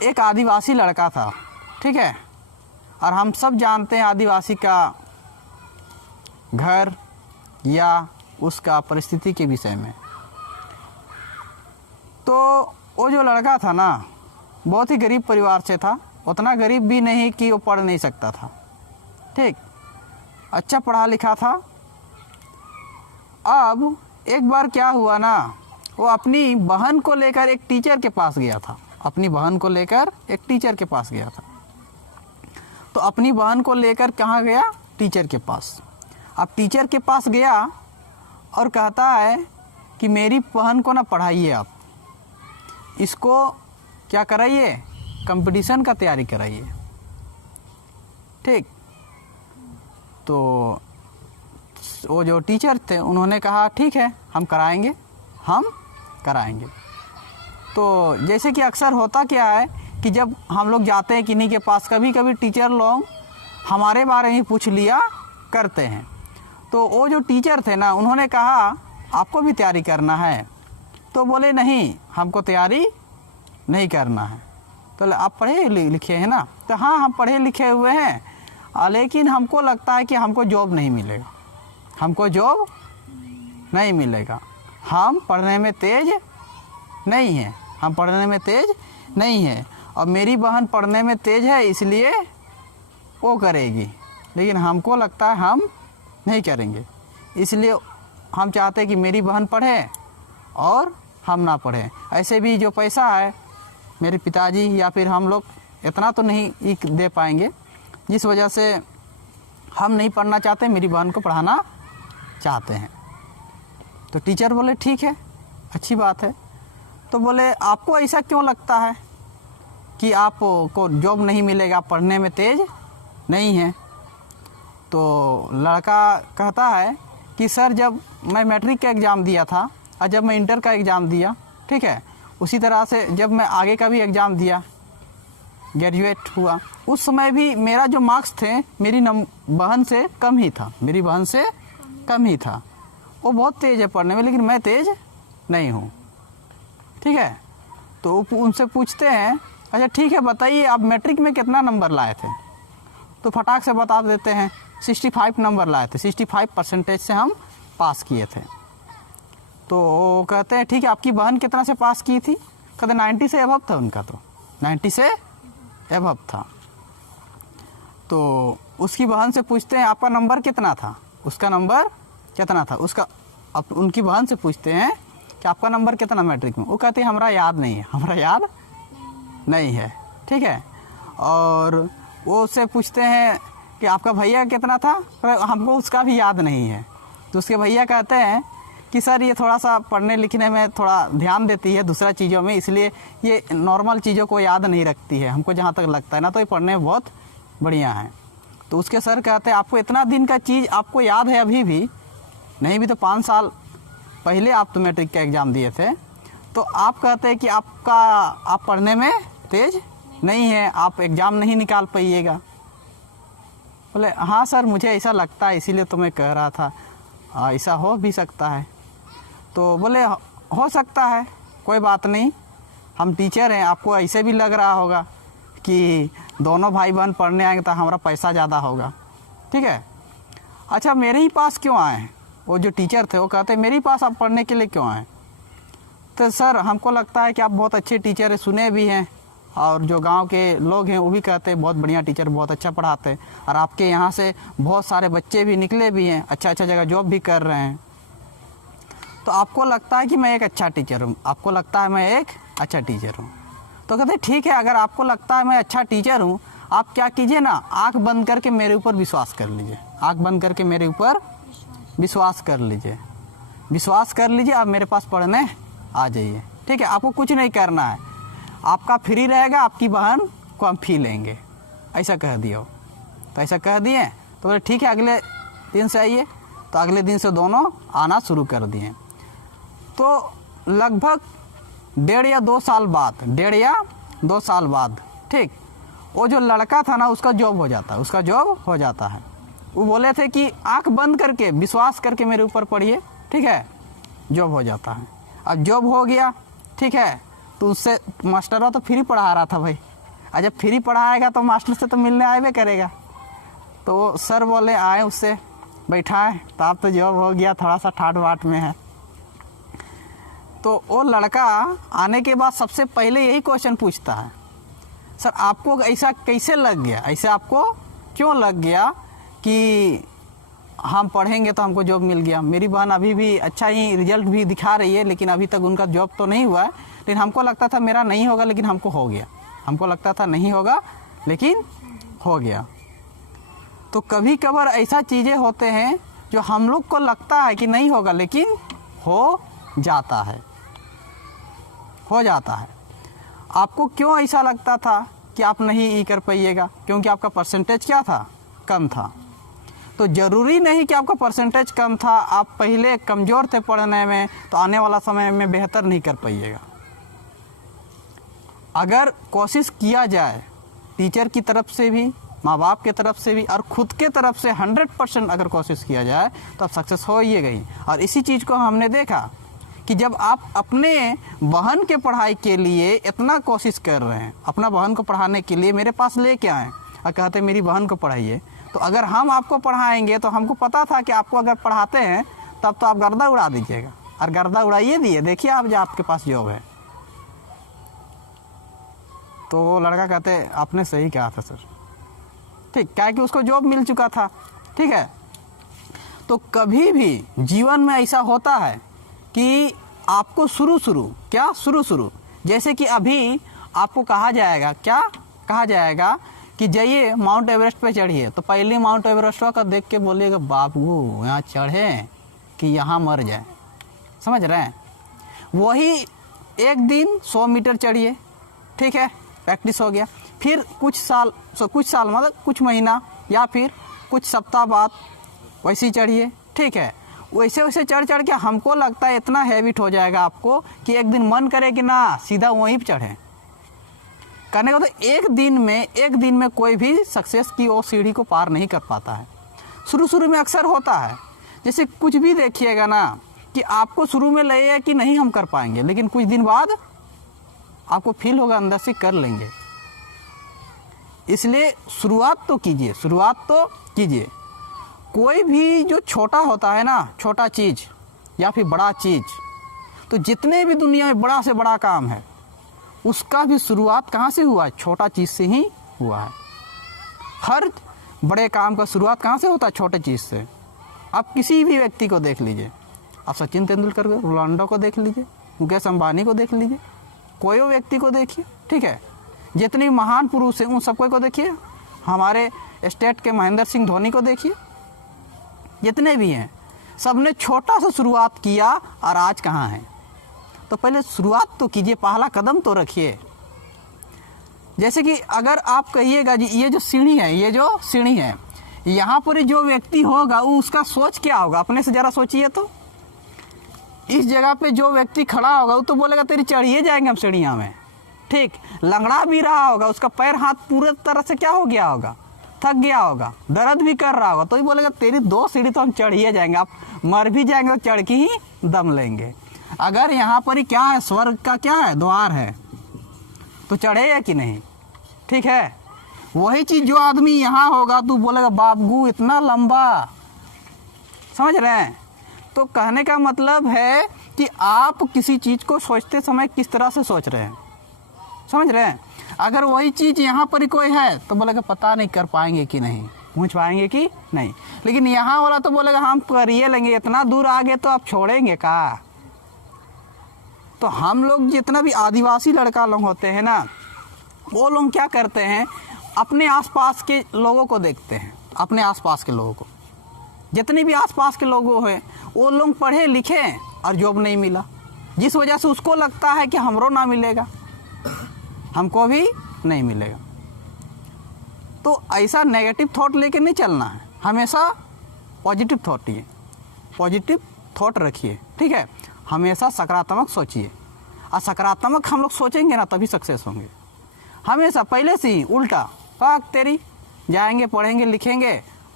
एक आदिवासी लड़का था, ठीक है, और हम सब जानते हैं आदिवासी का घर या उसका परिस्थिति के विषय में। तो वो जो लड़का था ना, बहुत ही गरीब परिवार से था, उतना गरीब भी नहीं कि वो पढ़ नहीं सकता था, ठीक, अच्छा पढ़ा लिखा था। अब एक बार क्या हुआ ना, वो अपनी बहन को लेकर एक टीचर के पास गया था, अपनी बहन को लेकर एक टीचर के पास गया था। तो अपनी बहन को लेकर कहाँ गया? टीचर के पास। अब टीचर के पास गया और कहता है कि मेरी बहन को ना पढ़ाइए, आप इसको क्या कराइए, कंपटीशन का तैयारी कराइए, ठीक। तो वो जो टीचर थे उन्होंने कहा ठीक है, हम कराएंगे, हम कराएंगे। तो जैसे कि अक्सर होता क्या है कि जब हम लोग जाते हैं किन्हीं के पास, कभी कभी टीचर लोग हमारे बारे में पूछ लिया करते हैं। तो वो जो टीचर थे ना, उन्होंने कहा आपको भी तैयारी करना है? तो बोले नहीं, हमको तैयारी नहीं करना है। तो आप पढ़े लिखे हैं ना? तो हाँ, हम पढ़े लिखे हुए हैं, लेकिन हमको लगता है कि हमको जॉब नहीं मिलेगा, हमको जॉब नहीं मिलेगा, हम पढ़ने में तेज़ नहीं हैं, हम पढ़ने में तेज़ नहीं हैं, और मेरी बहन पढ़ने में तेज़ है इसलिए वो करेगी, लेकिन हमको लगता है हम नहीं करेंगे, इसलिए हम चाहते हैं कि मेरी बहन पढ़े और हम ना पढ़ें। ऐसे भी जो पैसा है मेरे पिताजी या फिर हम लोग इतना तो नहीं दे पाएंगे, जिस वजह से हम नहीं पढ़ना चाहते, मेरी बहन को पढ़ाना चाहते हैं। तो टीचर बोले ठीक है, अच्छी बात है। तो बोले आपको ऐसा क्यों लगता है कि आपको जॉब नहीं मिलेगा, पढ़ने में तेज़ नहीं है? तो लड़का कहता है कि सर, जब मैं मैट्रिक का एग्ज़ाम दिया था और जब मैं इंटर का एग्ज़ाम दिया, ठीक है, उसी तरह से जब मैं आगे का भी एग्ज़ाम दिया, ग्रेजुएट हुआ, उस समय भी मेरा जो मार्क्स थे मेरी बहन से कम ही था, मेरी बहन से कम ही था। वो बहुत तेज़ है पढ़ने में, लेकिन मैं तेज़ नहीं हूँ, ठीक है। तो उनसे पूछते हैं अच्छा ठीक है, बताइए आप मैट्रिक में कितना नंबर लाए थे? तो फटाक से बता देते हैं 65 नंबर लाए थे, 65% से हम पास किए थे। तो वो कहते हैं ठीक है, आपकी बहन कितना से पास की थी? कहते 90 से अबव था उनका, तो 90 से अबव था। तो उसकी बहन से पूछते हैं आपका नंबर कितना था? उसका नंबर कितना था उसका? अब उनकी बहन से पूछते हैं कि आपका नंबर कितना मैट्रिक में? वो कहते हैं हमरा याद नहीं है, हमरा याद नहीं है, ठीक है। और वो उससे पूछते हैं कि आपका भैया कितना था? हमको उसका भी याद नहीं है। तो उसके भैया कहते हैं कि सर ये थोड़ा सा पढ़ने लिखने में थोड़ा ध्यान देती है दूसरा चीज़ों में, इसलिए ये नॉर्मल चीज़ों को याद नहीं रखती है, हमको जहाँ तक लगता है ना, तो ये पढ़ने में बहुत बढ़िया है। तो उसके सर कहते हैं आपको इतना दिन का चीज़ आपको याद है अभी भी? नहीं, भी तो 5 साल पहले आप तो मैट्रिक का एग्ज़ाम दिए थे। तो आप कहते हैं कि आप पढ़ने में तेज़ नहीं है, आप एग्ज़ाम नहीं निकाल पाइएगा। बोले हाँ सर, मुझे ऐसा लगता है, इसीलिए तो मैं कह रहा था ऐसा हो भी सकता है। तो बोले हो सकता है, कोई बात नहीं, हम टीचर हैं, आपको ऐसे भी लग रहा होगा कि दोनों भाई बहन पढ़ने आएंगे तो हमारा पैसा ज़्यादा होगा, ठीक है। अच्छा मेरे ही पास क्यों आए? वो जो टीचर थे वो कहते मेरे पास आप पढ़ने के लिए क्यों आए? तो सर हमको लगता है कि आप बहुत अच्छे टीचर हैं, सुने भी हैं, और जो गांव के लोग हैं वो भी कहते हैं बहुत बढ़िया टीचर, बहुत अच्छा पढ़ाते हैं, और आपके यहाँ से बहुत सारे बच्चे भी निकले भी हैं, अच्छा जगह जॉब भी कर रहे हैं। तो आपको लगता है कि मैं एक अच्छा टीचर हूँ, आपको लगता है मैं एक अच्छा टीचर हूँ? तो कहते ठीक है, अगर आपको लगता है मैं अच्छा टीचर हूँ, आप क्या कीजिए ना, आँख बंद करके मेरे ऊपर विश्वास कर लीजिए, आँख बंद करके मेरे ऊपर विश्वास कर लीजिए, विश्वास कर लीजिए, आप मेरे पास पढ़ने आ जाइए, ठीक है। आपको कुछ नहीं करना है, आपका फ्री रहेगा, आपकी बहन को हम फी लेंगे, ऐसा कह दिया। तो ऐसा कह दिए तो बोले ठीक है, अगले दिन से आइए। तो अगले दिन से दोनों आना शुरू कर दिए। तो लगभग 1.5 या 2 साल बाद, 1.5 या 2 साल बाद, ठीक, वो जो लड़का था ना उसका जॉब हो जाता है, उसका जॉब हो जाता है। वो बोले थे कि आंख बंद करके विश्वास करके मेरे ऊपर पढ़िए, ठीक है, जॉब हो जाता है। अब जॉब हो गया, ठीक है, तो उससे मास्टर तो फ्री पढ़ा रहा था भाई, और जब फ्री पढ़ाएगा तो मास्टर से तो मिलने आए करेगा। तो सर बोले आए उससे बैठाए, तो आप तो जॉब हो गया, थोड़ा सा ठाट बाट में है। तो वो लड़का आने के बाद सबसे पहले यही क्वेश्चन पूछता है, सर आपको ऐसा कैसे लग गया, ऐसे आपको क्यों लग गया कि हम पढ़ेंगे तो हमको जॉब मिल गया। मेरी बहन अभी भी अच्छा ही रिजल्ट भी दिखा रही है, लेकिन अभी तक उनका जॉब तो नहीं हुआ है, लेकिन हमको लगता था मेरा नहीं होगा, लेकिन हमको हो गया। हमको लगता था नहीं होगा, लेकिन हो गया। तो कभी कभार ऐसा चीज़ें होते हैं जो हम लोग को लगता है कि नहीं होगा, लेकिन हो जाता है, हो जाता है। आपको क्यों ऐसा लगता था कि आप नहीं कर पाइएगा? क्योंकि आपका परसेंटेज क्या था? कम था। तो ज़रूरी नहीं कि आपका परसेंटेज कम था, आप पहले कमज़ोर थे पढ़ने में, तो आने वाला समय में बेहतर नहीं कर पाइएगा। अगर कोशिश किया जाए टीचर की तरफ से भी, माँ बाप की तरफ से भी, और ख़ुद के तरफ से 100% अगर कोशिश किया जाए तो आप सक्सेस हो ही गई। और इसी चीज़ को हमने देखा कि जब आप अपने बहन के पढ़ाई के लिए इतना कोशिश कर रहे हैं, अपना बहन को पढ़ाने के लिए मेरे पास लेके आए और कहते मेरी बहन को पढ़ाइए, तो अगर हम आपको पढ़ाएंगे तो हमको पता था कि आपको अगर पढ़ाते हैं तब तो आप गर्दा उड़ा दीजिएगा, और गर्दा उड़ाइए दिए, देखिए आप जो आपके पास जॉब है। तो वो लड़का कहते आपने सही कहा था सर, ठीक, क्या कि उसको जॉब मिल चुका था। ठीक है, तो कभी भी जीवन में ऐसा होता है कि आपको शुरू जैसे कि अभी आपको कहा जाएगा, क्या कहा जाएगा कि जाइए माउंट एवरेस्ट पे चढ़िए, तो पहले माउंट एवरेस्ट का देख के बोलिएगा बाबू यहाँ चढ़े कि यहाँ मर जाए, समझ रहे हैं? वही एक दिन 100 मीटर चढ़िए, ठीक है, प्रैक्टिस हो गया, फिर कुछ साल मतलब कुछ महीना या फिर कुछ सप्ताह बाद वैसे ही चढ़िए, ठीक है। वैसे चढ़ के हमको लगता है इतना हैबिट हो जाएगा आपको कि एक दिन मन करे कि ना सीधा वहीं पर चढ़ें करने का। तो एक दिन में कोई भी सक्सेस की वो सीढ़ी को पार नहीं कर पाता है। शुरू में अक्सर होता है, जैसे कुछ भी देखिएगा ना कि आपको शुरू में लगेगा कि नहीं हम कर पाएंगे, लेकिन कुछ दिन बाद आपको फील होगा अंदर से कर लेंगे। इसलिए शुरुआत तो कीजिए। कोई भी जो छोटा होता है ना, छोटा चीज़ या फिर बड़ा चीज़, तो जितने भी दुनिया में बड़ा से बड़ा काम है उसका भी शुरुआत कहाँ से हुआ है? छोटा चीज़ से ही हुआ है। हर बड़े काम का शुरुआत कहाँ से होता है? छोटे चीज़ से। आप किसी भी व्यक्ति को देख लीजिए, आप सचिन तेंदुलकर को, रोनाल्डो को देख लीजिए, मुकेश अंबानी को देख लीजिए, कोई व्यक्ति को देखिए, ठीक है, जितने महान पुरुष हैं उन सबको को देखिए, हमारे स्टेट के महेंद्र सिंह धोनी को देखिए, जितने भी हैं सबने छोटा सा शुरुआत किया और आज कहाँ हैं? तो पहले शुरुआत तो कीजिए, पहला कदम तो रखिए। जैसे कि अगर आप कहिएगा जी ये जो सीढ़ी है यहाँ पर जो व्यक्ति होगा वो उसका सोच क्या होगा? अपने से ज़रा सोचिए तो। इस जगह पे जो व्यक्ति खड़ा होगा वो तो बोलेगा तेरी चढ़िए जाएंगे हम सीढ़ियाँ में, ठीक। लंगड़ा भी रहा होगा, उसका पैर हाथ पूरे तरह से क्या हो गया होगा? थक गया होगा, दर्द भी कर रहा होगा, तो ही बोलेगा तेरी 2 सीढ़ी तो हम चढ़िए जाएंगे, आप मर भी जाएंगे तो चढ़ के ही दम लेंगे। अगर यहाँ पर ही क्या है, स्वर्ग का क्या है, द्वार है, तो चढ़ेगा कि नहीं? ठीक है, वही चीज़ जो आदमी यहाँ होगा तो बोलेगा बाबू इतना लंबा, समझ रहे हैं? तो कहने का मतलब है कि आप किसी चीज़ को सोचते समय किस तरह से सोच रहे हैं, समझ रहे हैं? अगर वही चीज़ यहाँ पर ही कोई है तो बोलेगा पता नहीं कर पाएंगे कि नहीं, पहुँच पाएंगे कि नहीं, लेकिन यहाँ वाला तो बोलेगा हम करिए लेंगे, इतना दूर आगे तो आप छोड़ेंगे का? तो हम लोग जितना भी आदिवासी लड़का लोग होते हैं ना, वो लोग क्या करते हैं, अपने आसपास के लोगों को देखते हैं, अपने आसपास के लोगों को, जितने भी आसपास के लोग हैं वो लोग पढ़े लिखे और जॉब नहीं मिला, जिस वजह से उसको लगता है कि हमरो ना मिलेगा, हमको भी नहीं मिलेगा। तो ऐसा नेगेटिव थॉट लेके नहीं चलना है, हमेशा पॉजिटिव थॉट रखिए, ठीक है। हमेशा सकारात्मक सोचिए, और सकारात्मक हम लोग सोचेंगे ना तभी सक्सेस होंगे। हमेशा पहले से ही उल्टा पाक तेरी जाएंगे, पढ़ेंगे, लिखेंगे,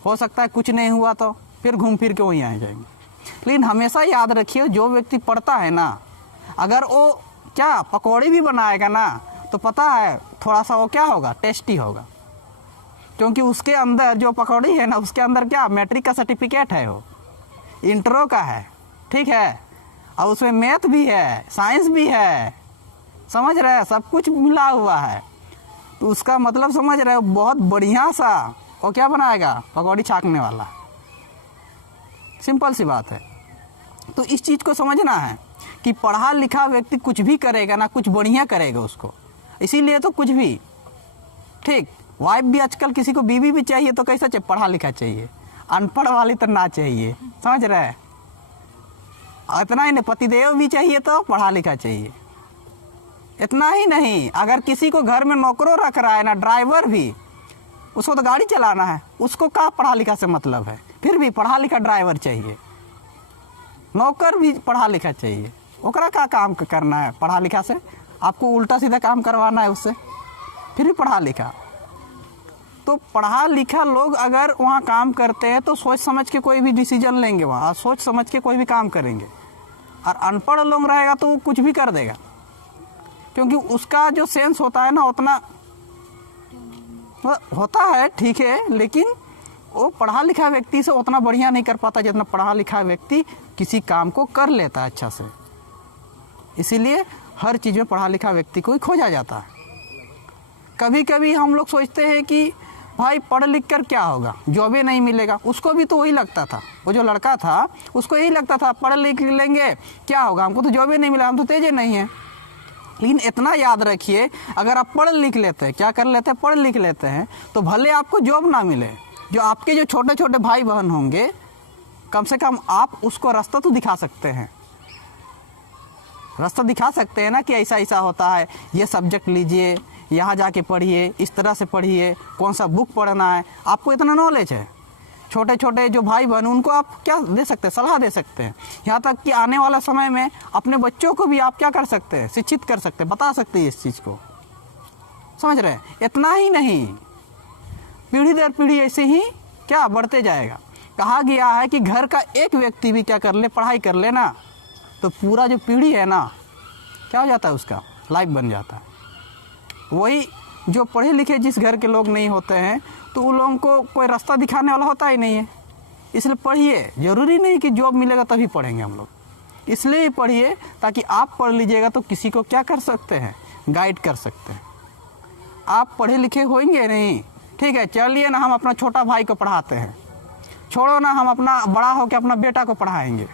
हो सकता है कुछ नहीं हुआ तो फिर घूम फिर के वहीं आ जाएंगे। लेकिन हमेशा याद रखिए जो व्यक्ति पढ़ता है ना, अगर वो क्या पकौड़ी भी बनाएगा ना, तो पता है थोड़ा सा वो क्या होगा, टेस्टी होगा, क्योंकि उसके अंदर जो पकौड़ी है ना, उसके अंदर क्या मैट्रिक का सर्टिफिकेट है, वो इंटरों का है, ठीक है, और उसमें मैथ भी है, साइंस भी है, समझ रहे हैं, सब कुछ मिला हुआ है। तो उसका मतलब समझ रहे हो, बहुत बढ़िया सा वो क्या बनाएगा, पकौड़ी छाकने वाला। सिंपल सी बात है। तो इस चीज़ को समझना है कि पढ़ा लिखा व्यक्ति कुछ भी करेगा ना, कुछ बढ़िया करेगा उसको, इसीलिए तो कुछ भी, ठीक। वाइफ भी आजकल किसी को बीवी भी चाहिए तो कैसा चाहिए, पढ़ा लिखा चाहिए, अनपढ़ वाली तो ना चाहिए, समझ रहे हैं। इतना ही नहीं, पतिदेव भी चाहिए तो पढ़ा लिखा चाहिए। इतना ही नहीं, अगर किसी को घर में नौकरों रख रहा है ना, ड्राइवर भी, उसको तो गाड़ी चलाना है, उसको क्या पढ़ा लिखा से मतलब है, फिर भी पढ़ा लिखा ड्राइवर चाहिए। नौकर भी पढ़ा लिखा चाहिए, ओकरा का काम करना है पढ़ा लिखा से, आपको उल्टा सीधा काम करवाना है उससे, फिर भी पढ़ा लिखा। तो पढ़ा लिखा लोग अगर वहाँ काम करते हैं तो सोच समझ के कोई भी डिसीजन लेंगे, वहाँ सोच समझ के कोई भी काम करेंगे। और अनपढ़ लोग रहेगा तो वो कुछ भी कर देगा, क्योंकि उसका जो सेंस होता है ना, उतना होता है, ठीक है, लेकिन वो पढ़ा लिखा व्यक्ति से उतना बढ़िया नहीं कर पाता जितना पढ़ा लिखा व्यक्ति किसी काम को कर लेता है अच्छा से। इसीलिए हर चीज़ में पढ़ा लिखा व्यक्ति को ही खोजा जाता है। कभी कभी हम लोग सोचते हैं कि भाई पढ़ लिख कर क्या होगा, जॉबे नहीं मिलेगा। उसको भी तो वही लगता था, वो जो लड़का था उसको यही लगता था, पढ़ लिख लेंगे क्या होगा, हमको तो जॉबे नहीं मिला, हम तो तेजे नहीं हैं। लेकिन इतना याद रखिए, अगर आप पढ़ लिख लेते हैं, क्या कर लेते हैं, पढ़ लिख लेते हैं, तो भले आपको जॉब ना मिले, जो आपके जो छोटे छोटे भाई बहन होंगे, कम से कम आप उसको रास्ता तो दिखा सकते हैं, रास्ता दिखा सकते हैं ना कि ऐसा ऐसा होता है, ये सब्जेक्ट लीजिए, यहाँ जाके पढ़िए, इस तरह से पढ़िए, कौन सा बुक पढ़ना है, आपको इतना नॉलेज है। छोटे छोटे जो भाई बहन, उनको आप क्या दे सकते हैं, सलाह दे सकते हैं। यहाँ तक कि आने वाला समय में अपने बच्चों को भी आप क्या कर सकते हैं, शिक्षित कर सकते हैं, बता सकते हैं इस चीज़ को, समझ रहे हैं। इतना ही नहीं, पीढ़ी दर पीढ़ी ऐसे ही क्या बढ़ते जाएगा। कहा गया है कि घर का एक व्यक्ति भी क्या कर ले, पढ़ाई कर ले ना, तो पूरा जो पीढ़ी है ना, क्या हो जाता है, उसका लाइफ बन जाता है। वही जो पढ़े लिखे जिस घर के लोग नहीं होते हैं, तो उन लोगों को कोई रास्ता दिखाने वाला होता ही नहीं है। इसलिए पढ़िए, ज़रूरी नहीं कि जॉब मिलेगा तभी पढ़ेंगे हम लोग, इसलिए पढ़िए ताकि आप पढ़ लीजिएगा तो किसी को क्या कर सकते हैं, गाइड कर सकते हैं। आप पढ़े लिखे होंगे नहीं, ठीक है, चलिए ना हम अपना छोटा भाई को पढ़ाते हैं, छोड़ो ना हम अपना बड़ा हो के अपना बेटा को पढ़ाएंगे।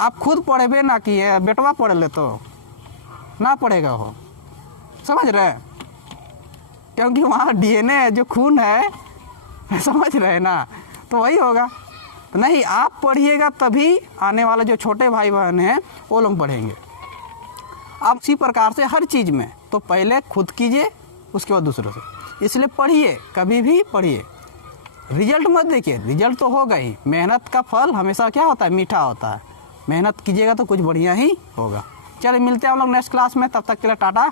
आप खुद पढ़े ना किए, बेटवा पढ़ ले तो ना पढ़ेगा हो, समझ रहे, क्योंकि वहाँ डीएनए जो खून है, समझ रहे ना, तो वही होगा। तो नहीं, आप पढ़िएगा तभी आने वाले जो छोटे भाई बहन हैं वो लोग पढ़ेंगे। आप इसी प्रकार से हर चीज़ में तो पहले खुद कीजिए, उसके बाद दूसरों से। इसलिए पढ़िए, कभी भी पढ़िए, रिजल्ट मत देखिए, रिजल्ट तो होगा ही, मेहनत का फल हमेशा क्या होता है, मीठा होता है। मेहनत कीजिएगा तो कुछ बढ़िया ही होगा। चलिए मिलते हैं हम लोग नेक्स्ट क्लास में, तब तक के लिए टाटा।